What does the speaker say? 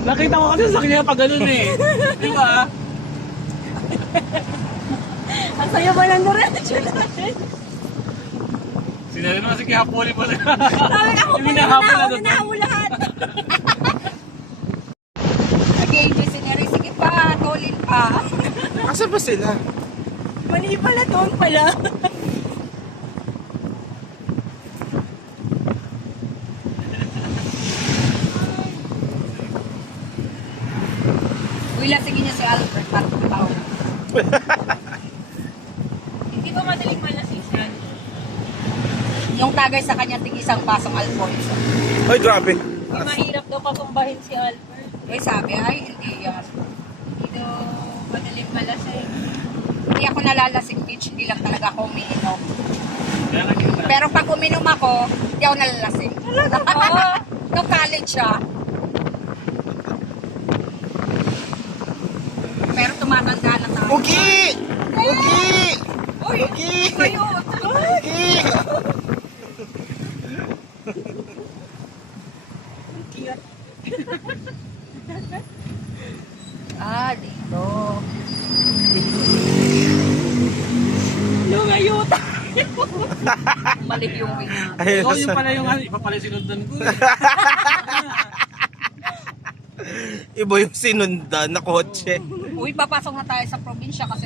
Nakita ko kasi sa kanya pa ganun eh. Di ba? Ang sayo ba ng diretso natin? Sinali naman si Kihapuli pa siya. Sabi ako pa Hinahabol na mo lahat. Okay, Visionary, sige pa, tolin pa. Asa ba sila? Mali pala, doon pala. Wala, sige niya si Albert, patong tao. Hindi ba madaling malasisan? Yung tagay sa kanya, tig-isang basong Alfonso. Ay, grabe. Hindi mahirap daw patumbahin si Albert. Eh, sabi, ay, hindi yan. Hindi daw madaling malasing. Hindi ako nalalasing, bitch. Hindi lang talaga ako umiinom. Kaya nakita. Pero pag uminom ako, hindi ako nalalasing. Oo. Nung college siya. Pero tumatanda na tayo. Ugi! Ugi! Uy! Ugi! Kayo! Ugi! Ah, dito. Lumayo Mali yung wina. Ayun, Oo, yung pala yung ano, iba pala yung sinundan ko eh. iba yung sinundan na kotse. Uy, papasok na tayo sa probinsya kasi